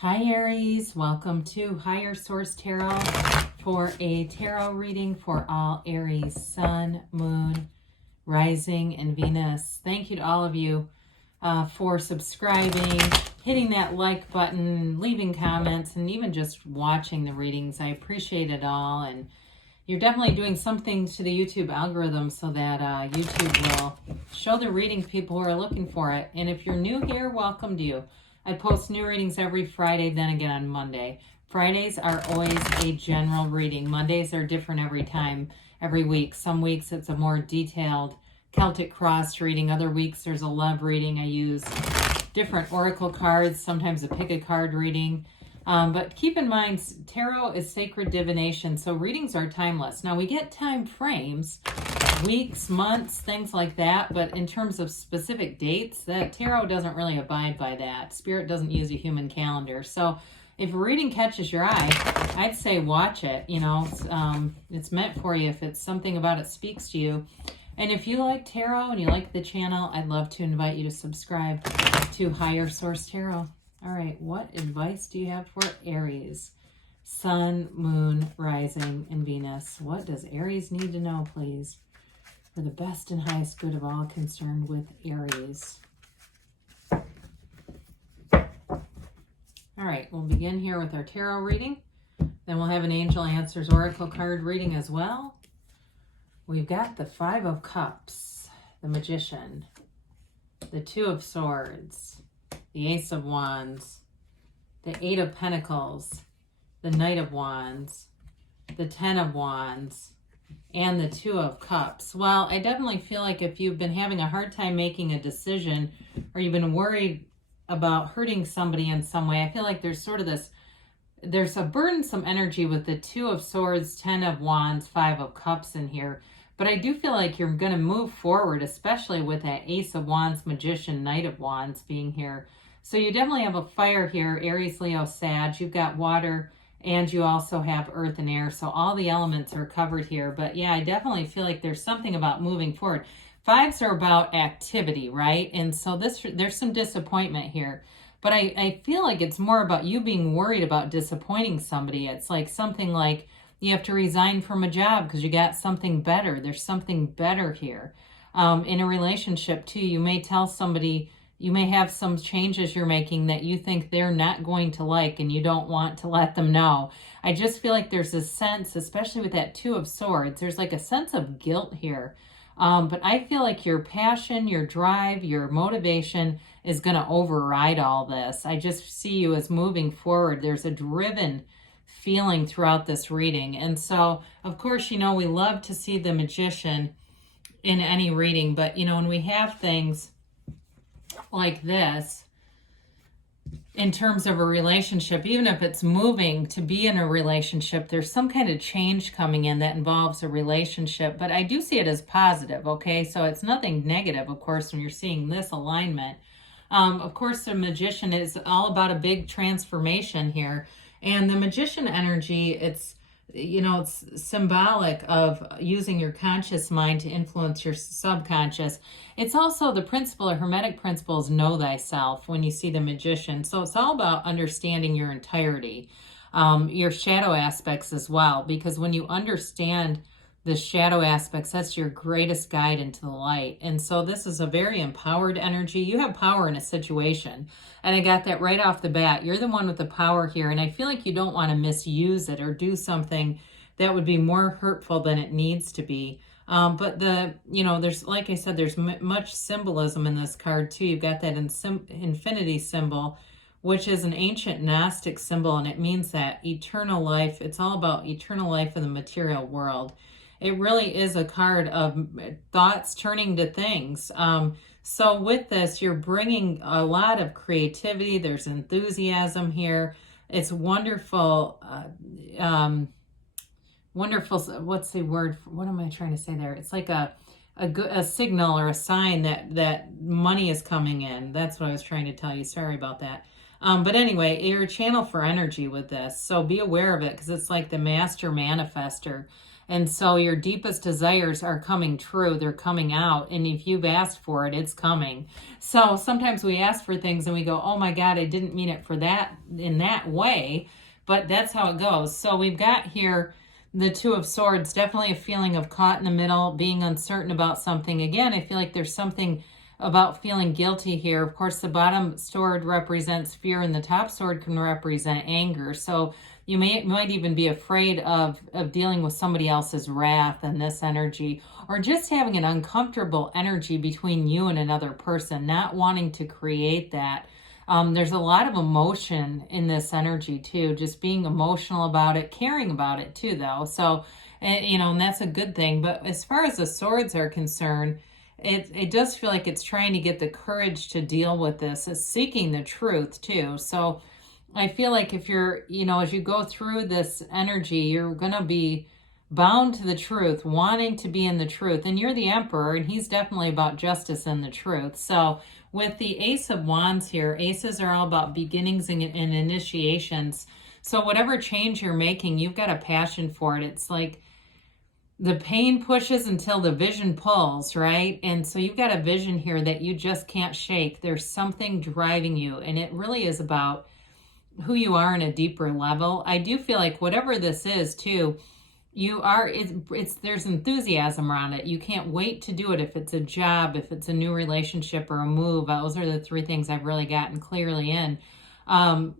Hi Aries, welcome to Higher Source Tarot for a tarot reading for all Aries, Sun, Moon, Rising, and Venus. Thank you to all of you for subscribing, hitting that like button, leaving comments, and even just watching the readings. I appreciate it all, and you're definitely doing something to the YouTube algorithm so that YouTube will show the reading people who are looking for it. And if you're new here, welcome to you. I post new readings every Friday, then again on Monday. Fridays are always a general reading. Mondays are different every time, every week. Some weeks it's a more detailed Celtic cross reading. Other weeks there's a love reading. I use different oracle cards, sometimes a pick a card reading. But keep in mind, tarot is sacred divination, so readings are timeless. Now, we get time frames, weeks, months, things like that, but in terms of specific dates, that tarot doesn't really abide by that. Spirit doesn't use a human calendar. So if a reading catches your eye, I'd say watch it. You know, it's meant for you if it's something about it speaks to you. And if you like tarot and you like the channel, I'd love to invite you to subscribe to Higher Source Tarot. All right, what advice do you have for Aries? Sun, Moon, Rising, and Venus. What does Aries need to know, please, for the best and highest good of all concerned with Aries? All right, we'll begin here with our tarot reading. Then we'll have an Angel Answers Oracle card reading as well. We've got the Five of Cups, the Magician, the Two of Swords, the Ace of Wands, the Eight of Pentacles, the Knight of Wands, the Ten of Wands, and the Two of Cups. Well, I definitely feel like if you've been having a hard time making a decision or you've been worried about hurting somebody in some way, I feel like there's sort of this, there's a burdensome energy with the Two of Swords, Ten of Wands, Five of Cups in here. But I do feel like you're going to move forward, especially with that Ace of Wands, Magician, Knight of Wands being here. So you definitely have a fire here, Aries, Leo, Sag. You've got water, and you also have earth and air. So all the elements are covered here. But yeah, I definitely feel like there's something about moving forward. Fives are about activity, right? And so there's some disappointment here. But I feel like it's more about you being worried about disappointing somebody. It's like something like you have to resign from a job because you got something better. There's something better here. In a relationship, too, you may tell somebody, you may have some changes you're making that you think they're not going to like and you don't want to let them know. I just feel like there's a sense, especially with that Two of Swords, there's like a sense of guilt here. But I feel like your passion, your drive, your motivation is going to override all this. I just see you as moving forward. There's a driven feeling throughout this reading. And so, of course, you know, we love to see the Magician in any reading, but, you know, when we have things like this, in terms of a relationship, even if it's moving to be in a relationship, there's some kind of change coming in that involves a relationship. But I do see it as positive, okay? So it's nothing negative, of course, when you're seeing this alignment. Of course, the Magician is all about a big transformation here. And the Magician energy, it's, you know, it's symbolic of using your conscious mind to influence your subconscious. It's also the principle, or Hermetic principles, know thyself when you see the Magician. So it's all about understanding your entirety, your shadow aspects as well, because when you understand the shadow aspects, that's your greatest guide into the light. And so this is a very empowered energy. You have power in a situation. And I got that right off the bat. You're the one with the power here. And I feel like you don't want to misuse it or do something that would be more hurtful than it needs to be. But you know, there's, like I said, there's much symbolism in this card too. You've got that infinity symbol, which is an ancient Gnostic symbol. And it means that eternal life, it's all about eternal life in the material world. It really is a card of thoughts turning to things. So with this, you're bringing a lot of creativity. There's enthusiasm here. It's wonderful. Wonderful. What's the word? What am I trying to say there? It's like a signal or a sign that money is coming in. That's what I was trying to tell you. Sorry about that. But anyway, you're a channel for energy with this. So be aware of it, because it's like the master manifester. And so your deepest desires are coming true. They're coming out. And if you've asked for it, it's coming. So sometimes we ask for things and we go, oh my God, I didn't mean it for that in that way. But that's how it goes. So we've got here the Two of Swords, definitely a feeling of caught in the middle, being uncertain about something. Again, I feel like there's something about feeling guilty here. Of course, the bottom sword represents fear and the top sword can represent anger. So you might even be afraid of dealing with somebody else's wrath and this energy, or just having an uncomfortable energy between you and another person, not wanting to create that. There's a lot of emotion in this energy too, just being emotional about it, caring about it too, though. So, and that's a good thing. But as far as the swords are concerned, it does feel like it's trying to get the courage to deal with this. It's seeking the truth too. So I feel like if you're, as you go through this energy, you're going to be bound to the truth, wanting to be in the truth. And you're the Emperor, and he's definitely about justice and the truth. So with the Ace of Wands here, aces are all about beginnings and initiations. So whatever change you're making, you've got a passion for it. It's like the pain pushes until the vision pulls, right? And so you've got a vision here that you just can't shake. There's something driving you, and it really is about who you are on a deeper level. I do feel like whatever this is too, there's enthusiasm around it. You can't wait to do it. If it's a job, if it's a new relationship or a move, those are the three things I've really gotten clearly in.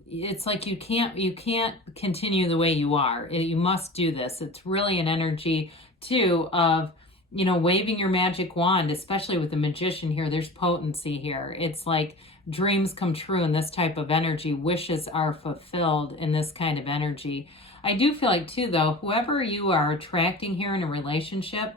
It's like you can't continue the way you are. You must do this. It's really an energy too of, waving your magic wand, especially with the Magician here. There's potency here. It's like dreams come true in this type of energy. Wishes are fulfilled in this kind of energy. I do feel like too, though, whoever you are attracting here in a relationship,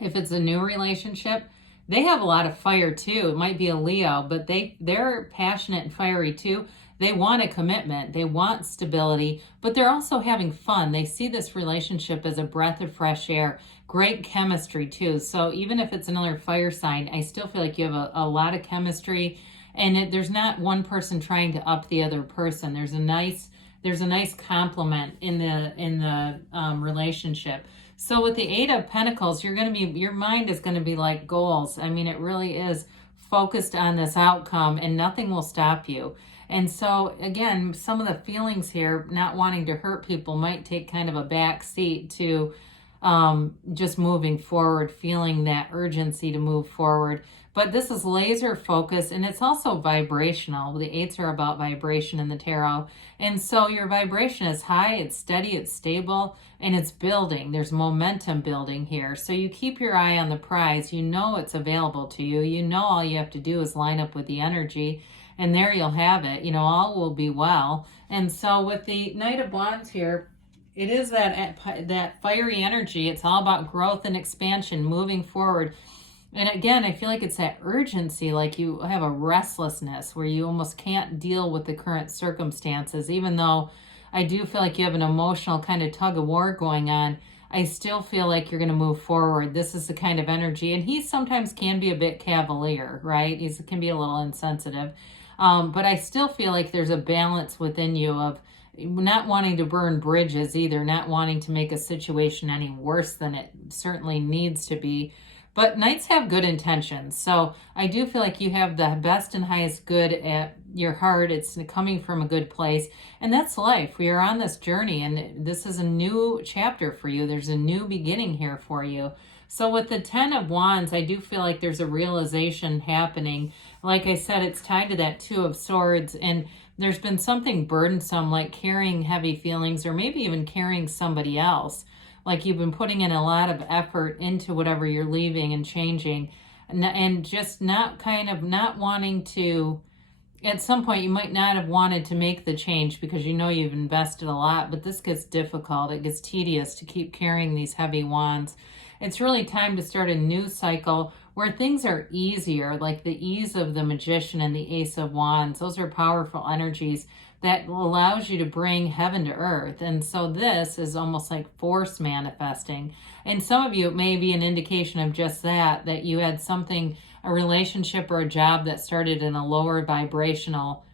if it's a new relationship, they have a lot of fire too. It might be a Leo, but they're passionate and fiery too. They want a commitment. They want stability, but they're also having fun. They see this relationship as a breath of fresh air. Great chemistry too. So even if it's another fire sign, I still feel like you have a lot of chemistry, and there's not one person trying to up the other person. There's a nice compliment in the relationship. So with the Eight of Pentacles, your mind is going to be like goals. I mean, it really is focused on this outcome, and nothing will stop you. And so again, some of the feelings here, not wanting to hurt people, might take kind of a back seat to just moving forward, feeling that urgency to move forward. But this is laser focus, and it's also vibrational. The eights are about vibration in the tarot. And so your vibration is high, it's steady, it's stable, and it's building. There's momentum building here. So you keep your eye on the prize. You know it's available to you. You know all you have to do is line up with the energy, and there you'll have it. All will be well. And so with the Knight of Wands here, it is that fiery energy. It's all about growth and expansion, moving forward. And again, I feel like it's that urgency, like you have a restlessness where you almost can't deal with the current circumstances. Even though I do feel like you have an emotional kind of tug of war going on, I still feel like you're going to move forward. This is the kind of energy. And he sometimes can be a bit cavalier, right? He can be a little insensitive. But I still feel like there's a balance within you of not wanting to burn bridges either, not wanting to make a situation any worse than it certainly needs to be. But Knights have good intentions. So I do feel like you have the best and highest good at your heart. It's coming from a good place. And that's life. We are on this journey, and this is a new chapter for you. There's a new beginning here for you. So with the 10 of Wands, I do feel like there's a realization happening. Like I said, it's tied to that 2 of Swords, and there's been something burdensome, like carrying heavy feelings, or maybe even carrying somebody else. Like you've been putting in a lot of effort into whatever you're leaving and changing, and just not wanting to, at some point you might not have wanted to make the change because you've invested a lot, but this gets difficult. It gets tedious to keep carrying these heavy wands. It's really time to start a new cycle where things are easier, like the ease of the Magician and the Ace of Wands. Those are powerful energies that allows you to bring heaven to earth. And so this is almost like force manifesting. And some of you, it may be an indication of just that you had something, a relationship or a job that started in a lower vibrational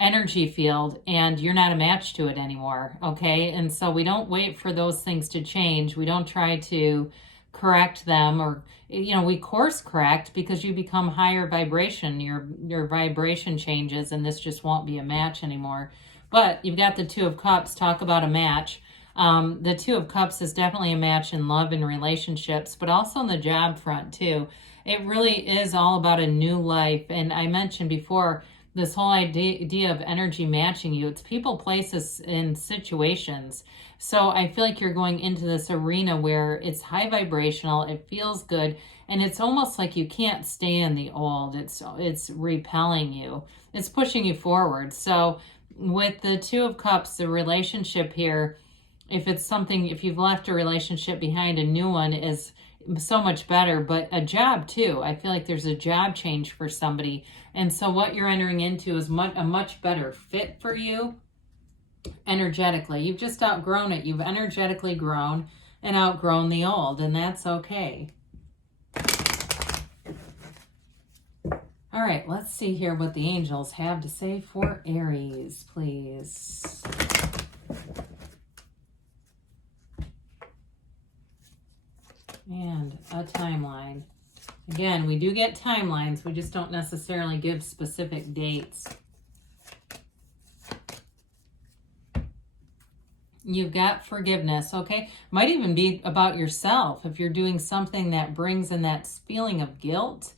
energy field and you're not a match to it anymore, okay? And so we don't wait for those things to change. We don't try to correct them, or we course correct, because you become higher vibration. Your vibration changes, and this just won't be a match anymore. But you've got the Two of Cups. Talk about a match. The Two of Cups is definitely a match in love and relationships, but also on the job front too. It really is all about a new life. And I mentioned before, this whole idea of energy matching you. It's people, places, and situations. So I feel like you're going into this arena where it's high vibrational, it feels good, and it's almost like you can't stay in the old. It's repelling you. It's pushing you forward. So with the Two of Cups, the relationship here, if you've left a relationship behind, a new one is so much better. But a job too, I feel like there's a job change for somebody, and so what you're entering into is a much better fit for you energetically. You've just outgrown it. You've energetically grown and outgrown the old, and that's okay. All right, let's see here what the angels have to say for Aries, please. And a timeline. Again, we do get timelines. We just don't necessarily give specific dates. You've got forgiveness, okay? Might even be about yourself. If you're doing something that brings in that feeling of guilt,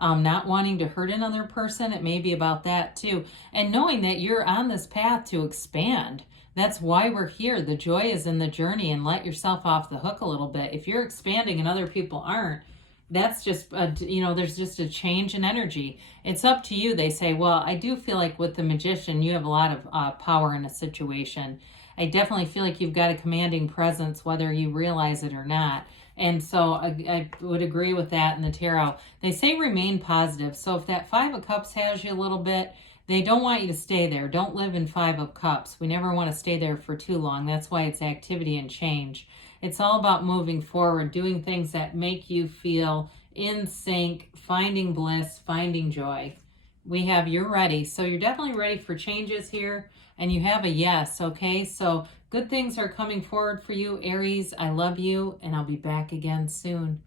not wanting to hurt another person, it may be about that too. And knowing that you're on this path to expand. That's why we're here. The joy is in the journey, and let yourself off the hook a little bit. If you're expanding and other people aren't, that's just, there's just a change in energy. It's up to you. They say, well, I do feel like with the Magician, you have a lot of power in a situation. I definitely feel like you've got a commanding presence, whether you realize it or not. And so I would agree with that in the tarot. They say remain positive. So if that Five of Cups has you a little bit, they don't want you to stay there. Don't live in Five of Cups. We never want to stay there for too long. That's why it's activity and change. It's all about moving forward, doing things that make you feel in sync, finding bliss, finding joy. We have you're ready. So you're definitely ready for changes here. And you have a yes, okay? So good things are coming forward for you, Aries. I love you, and I'll be back again soon.